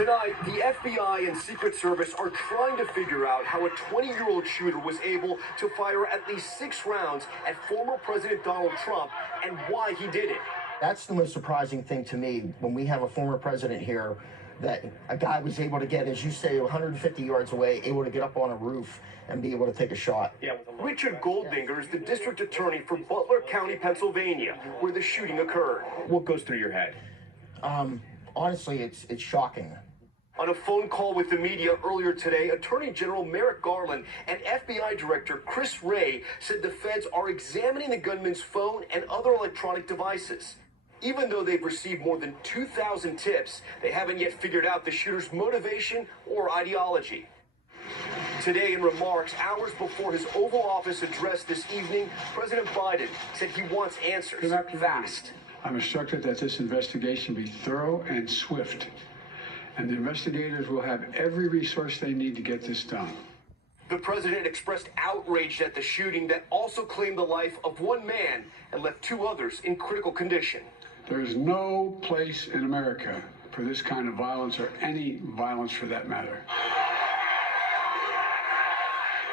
Tonight, the FBI and Secret Service are trying to figure out how a 20-year-old shooter was able to fire at least 6 rounds at former President Donald Trump and why he did it. That's the most surprising thing to me when we have a former president here, that a guy was able to get, as you say, 150 yards away, able to get up on a roof and be able to take a shot. Richard Golddinger is the district attorney for Butler County, Pennsylvania, where the shooting occurred. What goes through your head? Honestly, it's shocking. On a phone call with the media earlier today, Attorney General Merrick Garland and FBI Director Chris Wray said the feds are examining the gunman's phone and other electronic devices. Even though they've received more than 2,000 tips, they haven't yet figured out the shooter's motivation or ideology. Today, in remarks hours before his Oval Office address this evening, President Biden said he wants answers fast. I'm instructed that this investigation be thorough and swift, and the investigators will have every resource they need to get this done. The president expressed outrage at the shooting that also claimed the life of one man and left 2 others in critical condition. There is no place in America for this kind of violence, or any violence for that matter.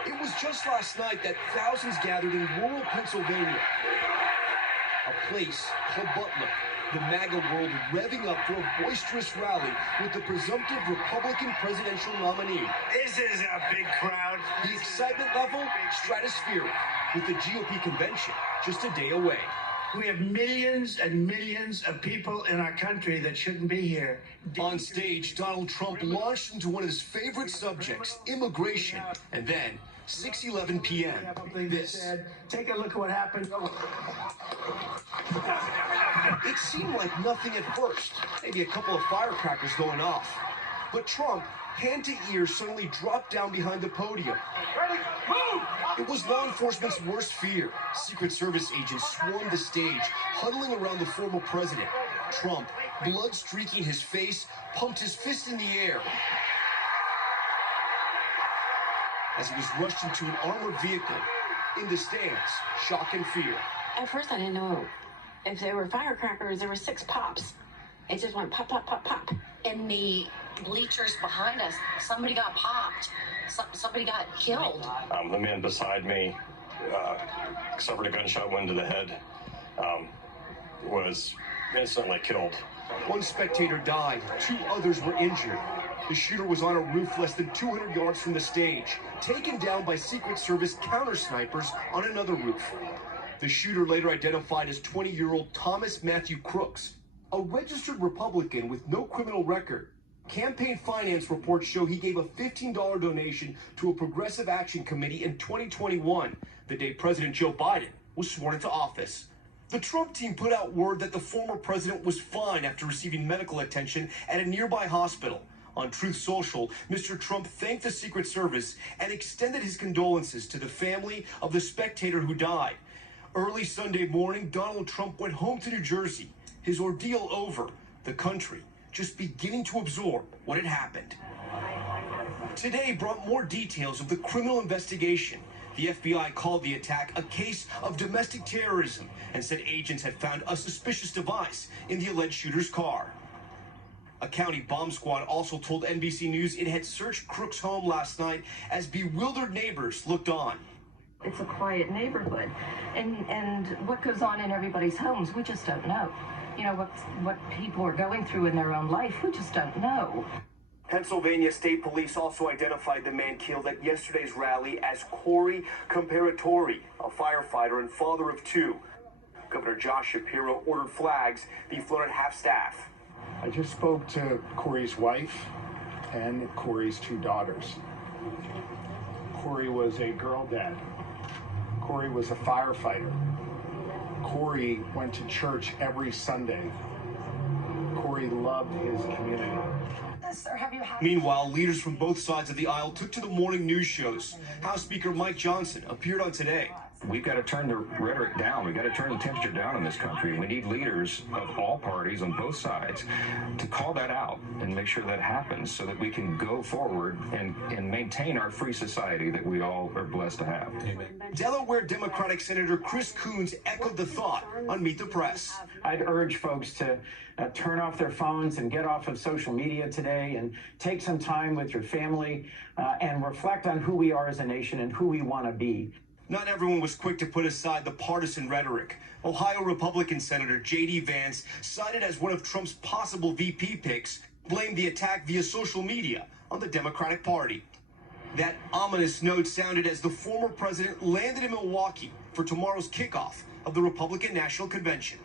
It was just last night that thousands gathered in rural Pennsylvania, a place called Butler, the MAGA world revving up for a boisterous rally with the presumptive Republican presidential nominee. This is a big crowd. The excitement level stratospheric, with the GOP convention just a day away. We have millions and millions of people in our country that shouldn't be here. On stage, Donald Trump launched into one of his favorite subjects, immigration, and then 6:11 p.m. This. Take a look at what happened. It seemed like nothing at first, maybe a couple of firecrackers going off. But Trump, hand to ear, suddenly dropped down behind the podium. Ready, move! It was law enforcement's worst fear. Secret Service agents swarmed the stage, huddling around the former president. Trump, blood streaking his face, pumped his fist in the air as he was rushed into an armored vehicle. In the stands, shock and fear. At first, I didn't know if they were firecrackers. There were 6 pops. It just went pop, pop, pop, pop. In the bleachers behind us, somebody got popped. Somebody got killed. The man beside me suffered a gunshot wound to the head, was instantly killed. 1 spectator died, 2 others were injured. The shooter was on a roof less than 200 yards from the stage, taken down by Secret Service counter snipers on another roof. The shooter, later identified as 20-year-old Thomas Matthew Crooks, a registered Republican with no criminal record. Campaign finance reports show he gave a $15 donation to a Progressive Action Committee in 2021, the day President Joe Biden was sworn into office. The Trump team put out word that the former president was fine after receiving medical attention at a nearby hospital. On Truth Social, Mr. Trump thanked the Secret Service and extended his condolences to the family of the spectator who died. Early Sunday morning, Donald Trump went home to New Jersey, his ordeal over, the country just beginning to absorb what had happened. Today brought more details of the criminal investigation. The FBI called the attack a case of domestic terrorism and said agents had found a suspicious device in the alleged shooter's car. A county bomb squad also told NBC News it had searched Crooks' home last night as bewildered neighbors looked on. It's a quiet neighborhood, and what goes on in everybody's homes, we just don't know. You know, what people are going through in their own life, we just don't know. Pennsylvania State Police also identified the man killed at yesterday's rally as Corey Comparatori, a firefighter and father of 2. Governor Josh Shapiro ordered flags be flown at half-staff. I just spoke to Corey's wife and Corey's 2 daughters. Corey was a girl dad. Corey was a firefighter. Corey went to church every Sunday. Corey loved his community. Meanwhile, leaders from both sides of the aisle took to the morning news shows. House Speaker Mike Johnson appeared on Today. We've got to turn the rhetoric down. We've got to turn the temperature down in this country. We need leaders of all parties on both sides to call that out and make sure that happens so that we can go forward and maintain our free society that we all are blessed to have. Delaware Democratic Senator Chris Coons echoed the thought on Meet the Press. I'd urge folks to turn off their phones and get off of social media today and take some time with your family and reflect on who we are as a nation and who we want to be. Not everyone was quick to put aside the partisan rhetoric. Ohio Republican Senator J.D. Vance, cited as one of Trump's possible VP picks, blamed the attack via social media on the Democratic Party. That ominous note sounded as the former president landed in Milwaukee for tomorrow's kickoff of the Republican National Convention.